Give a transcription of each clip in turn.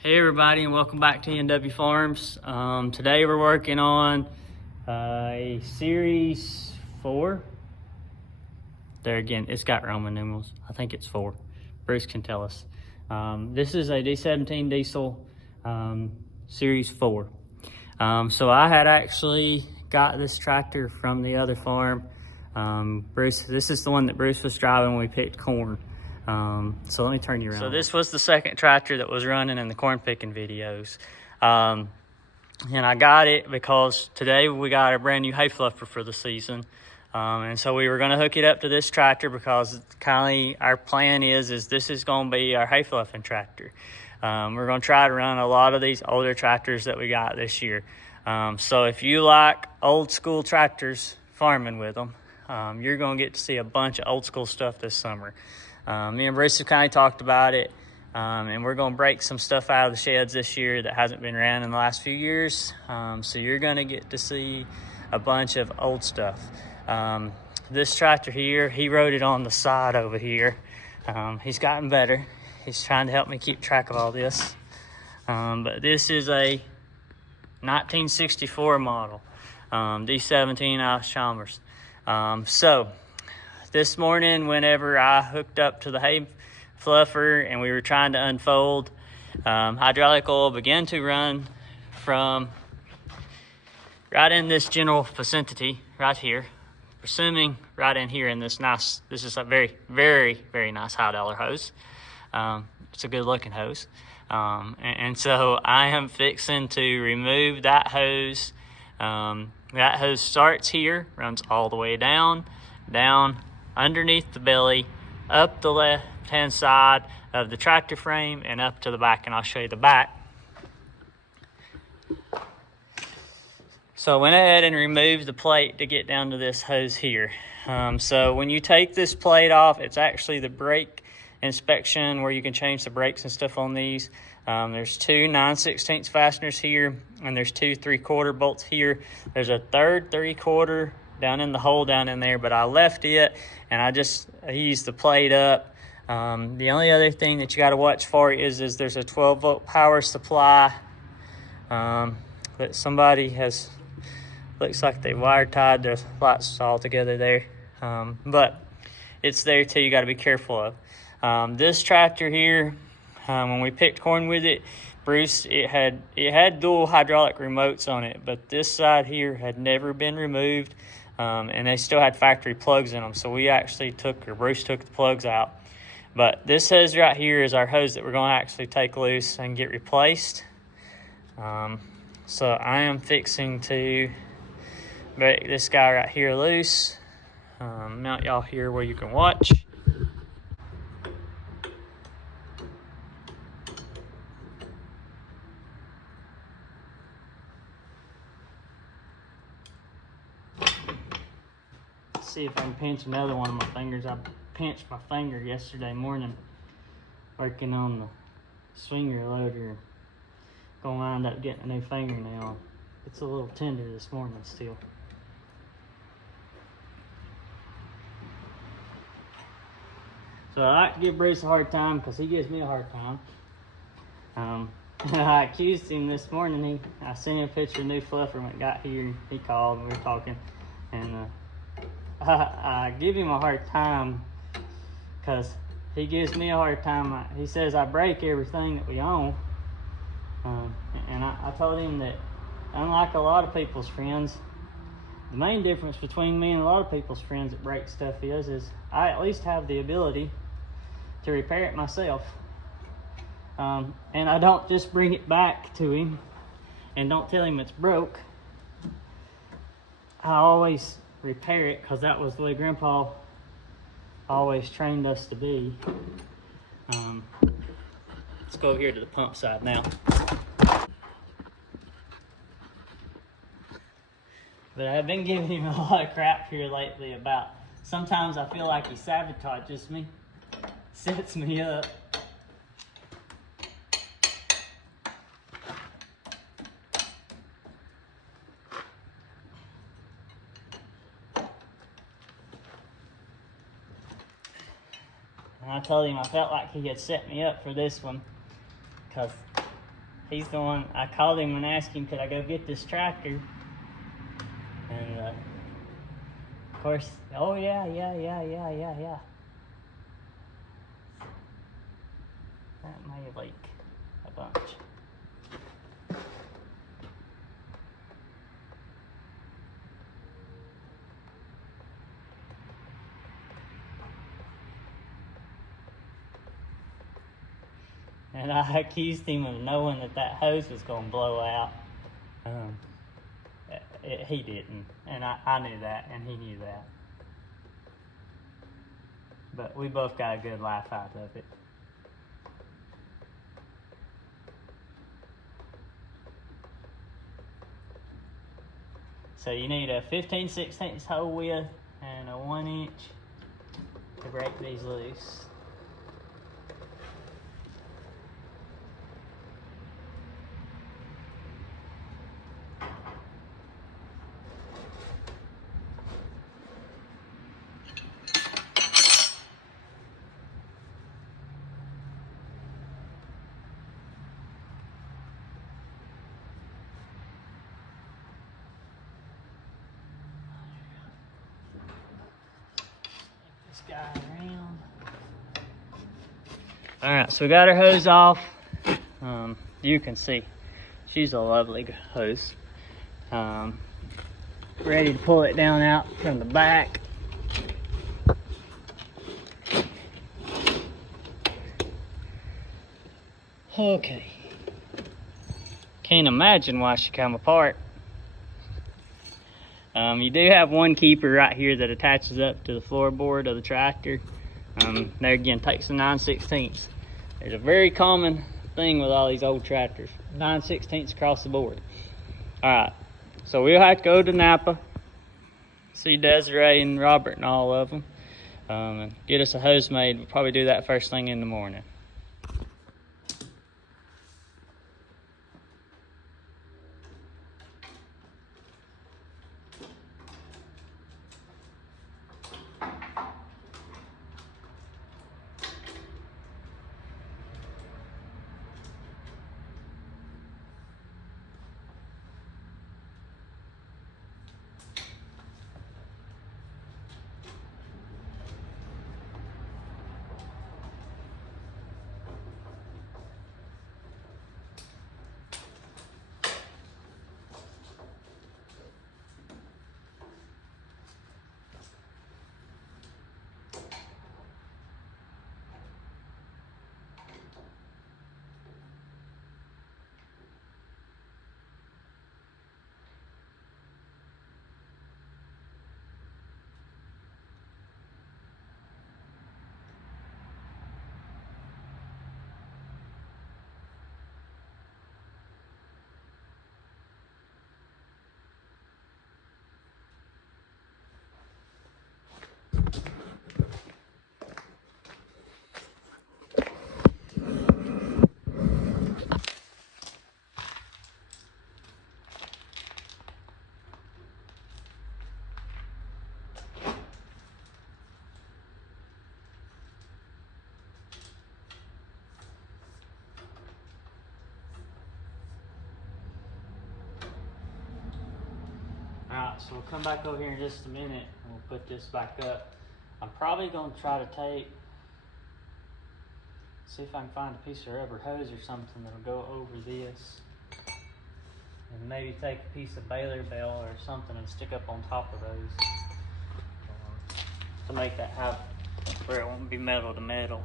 Hey everybody, and welcome back to NW Farms. Today we're working on a Series 4. There again, it's got Roman numerals. I think it's 4. Bruce can tell us. This is a D17 diesel Series 4. So I had actually got this tractor from the other farm. Bruce, this is the one that Bruce was driving when we picked corn. So let me turn you around. So this was the second tractor that was running in the corn picking videos. And I got it because today we got a brand new hay fluffer for the season. And so we were gonna hook it up to this tractor because kind of our plan is this is gonna be our hay fluffing tractor. We're gonna try to run a lot of these older tractors that we got this year. So if you like old school tractors, farming with them, you're gonna get to see a bunch of old school stuff this summer. Me and Bruce have kind of talked about it, and we're going to break some stuff out of the sheds this year that hasn't been ran in the last few years. So you're going to get to see a bunch of old stuff. This tractor here, he rode it on the side over here. He's gotten better. He's trying to help me keep track of all this. But this is a 1964 model, D17 Allis Chalmers. So this morning, whenever I hooked up to the hay fluffer and we were trying to unfold, hydraulic oil began to run from right in this general vicinity right here, presuming right in here in this nice, this is a very, very, very nice high dollar hose. It's a good looking hose. And so I am fixing to remove that hose. That hose starts here, runs all the way down, underneath the belly, up the left-hand side of the tractor frame, and up to the back, and I'll show you the back. So I went ahead and removed the plate to get down to this hose here. So when you take this plate off, it's actually the brake inspection where you can change the brakes and stuff on these. There's two 9/16 fasteners here, and there's two 3/4 bolts here. There's a third 3/4 down in the hole down in there, but I left it and I used the plate up. The only other thing that you got to watch for is there's a 12-volt power supply that somebody has, looks like they wire tied the lights all together there, but it's there too. You got to be careful of this tractor here. When we picked corn with it, Bruce, it had dual hydraulic remotes on it, but this side here had never been removed. And they still had factory plugs in them. So we actually Bruce took the plugs out. But this hose right here is our hose that we're going to actually take loose and get replaced. So I am fixing to break this guy right here loose. Mount y'all here where you can watch. See if I can pinch another one of my fingers. I pinched my finger yesterday morning working on the swinger loader. Gonna wind up getting a new fingernail. It's a little tender this morning still. So I like to give Bruce a hard time because he gives me a hard time. I accused him this morning. I sent him a picture of the new fluffer when it got here. He called and we were talking, and I give him a hard time because he gives me a hard time. He says I break everything that we own. And I told him that unlike a lot of people's friends, the main difference between me and a lot of people's friends that break stuff is I at least have the ability to repair it myself. And I don't just bring it back to him and don't tell him it's broke. I always repair it because that was the way Grandpa always trained us to be. Let's go here to the pump side now. But I've been giving him a lot of crap here lately about sometimes I feel like he sabotages me, sets me up. And I told him I felt like he had set me up for this one because He's the one, I called him and asked him, could I go get this tractor? And of course, oh yeah. That may leak a bunch. And I accused him of knowing that hose was going to blow out. He didn't, and I knew that, and he knew that. But we both got a good laugh out of it. So you need a 15/16 hole width and a 1 inch to break these loose. Guy around. All right, so we got our hose off. You can see she's a lovely hose. Ready to pull it down out from the back. Okay. Can't imagine why she come apart. You do have one keeper right here that attaches up to the floorboard of the tractor. There again, takes the 9/16. There's a very common thing with all these old tractors. 9/16 across the board. Alright, so we'll have to go to Napa, see Desiree and Robert and all of them, and get us a hose made. We'll probably do that first thing in the morning. Alright, so we'll come back over here in just a minute and we'll put this back up. I'm probably going to try to see if I can find a piece of rubber hose or something that'll go over this. And maybe take a piece of baler bell or something and stick up on top of those. To make that have where it won't be metal to metal.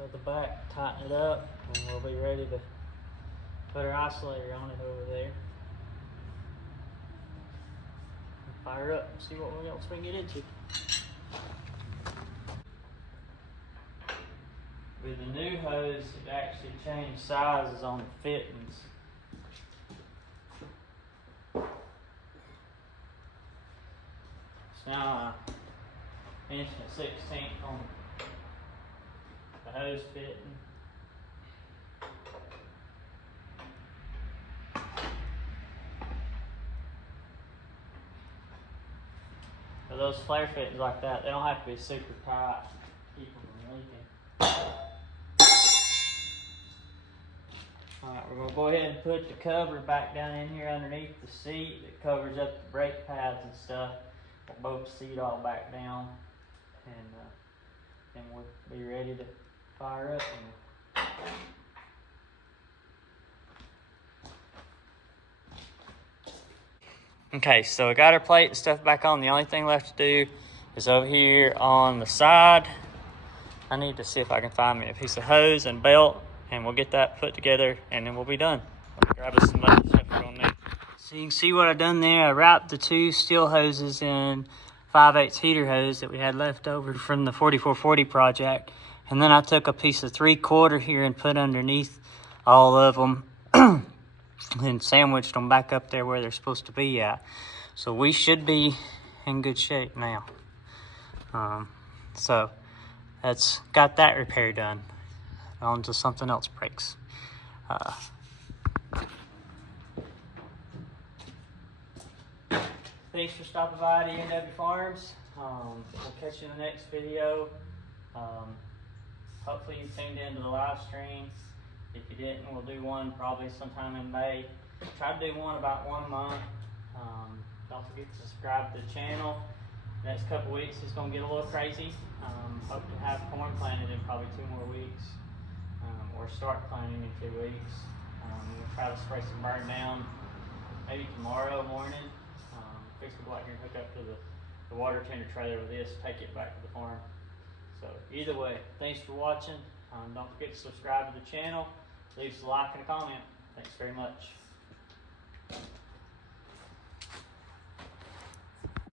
at the back, tighten it up, and we'll be ready to put our isolator on it over there. Fire up and see what else we can get into. With the new hose, it actually changed sizes on the fittings. It's now an 1/16 on the hose fitting. For those flare fittings like that, they don't have to be super tight to keep them from leaking. Alright, we're going to go ahead and put the cover back down in here underneath the seat that covers up the brake pads and stuff. We'll bolt the seat all back down, and then we'll be ready to fire up. Okay, so I got our plate and stuff back on. The only thing left to do is over here on the side. I need to see if I can find me a piece of hose and belt, and we'll get that put together, and then we'll be done. I'll grab us some other stuff we're gonna need. So you can see what I've done there. I wrapped the two steel hoses in 5/8 heater hose that we had left over from the 4440 project, and then I took a piece of 3/4 here and put underneath all of them and sandwiched them back up there where they're supposed to be at. So we should be in good shape now. So that's got that repair done. On to something else breaks. Thanks for stopping by D17 Farms. We'll catch you in the next video. Hopefully you tuned into the live stream. If you didn't, we'll do one probably sometime in May. Try to do one about 1 month. Don't forget to subscribe to the channel. Next couple weeks it's going to get a little crazy. Hope to have corn planted in probably 2 more weeks, or start planting in 2 weeks. We'll try to spray some burn down maybe tomorrow morning. Fix to go out here and hook up to the water tender trailer with this, take it back to the farm. So either way, thanks for watching. Don't forget to subscribe to the channel. Leave us a like and a comment. Thanks very much.